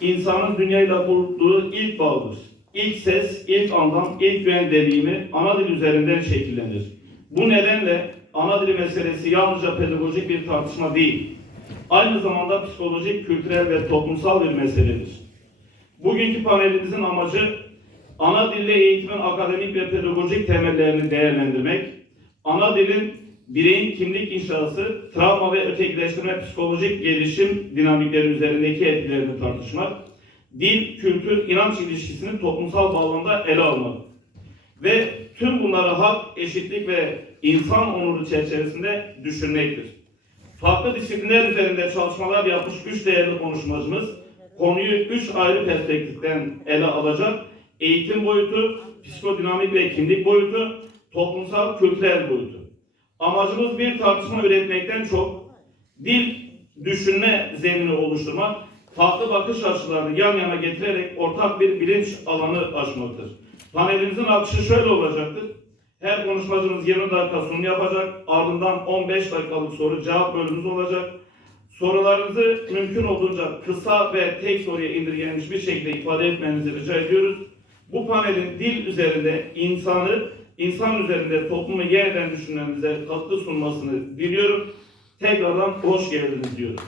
insanın dünyayla kurduğu ilk bağdır. İlk ses, ilk anlam, ilk güven deneyimi ana dil üzerinden şekillenir. Bu nedenle ana dil meselesi yalnızca pedagojik bir tartışma değil, aynı zamanda psikolojik, kültürel ve toplumsal bir meseledir. Bugünkü panelimizin amacı ana dille eğitimin akademik ve pedagojik temellerini değerlendirmek, ana dilin bireyin kimlik inşası, travma ve ötekileştirme psikolojik gelişim dinamikleri üzerindeki etkilerini tartışmak, dil, kültür, inanç ilişkisini toplumsal bağlamda ele almak ve tüm bunları hak, eşitlik ve insan onuru çerçevesinde düşünmektir. Farklı disiplinler üzerinde çalışmalar yapmış üç değerli konuşmacımız konuyu üç ayrı perspektiften ele alacak. Eğitim boyutu, psikodinamik ve kimlik boyutu, toplumsal kültürel boyutu. Amacımız bir tartışma üretmekten çok dil düşünme zemini oluşturmak, farklı bakış açılarını yan yana getirerek ortak bir bilinç alanı açmaktır. Panelimizin akışı şöyle olacaktır. Her konuşmacımız 20 dakika sunum yapacak. Ardından 15 dakikalık soru cevap bölümümüz olacak. Sorularınızı mümkün olduğunca kısa ve tek soruya indirgenmiş bir şekilde ifade etmenizi rica ediyoruz. Bu panelin dil üzerinde insanı, insan üzerinde toplumu yeniden düşünmemize katkı sunmasını diliyorum. Tekrardan hoş geldiniz diyorum.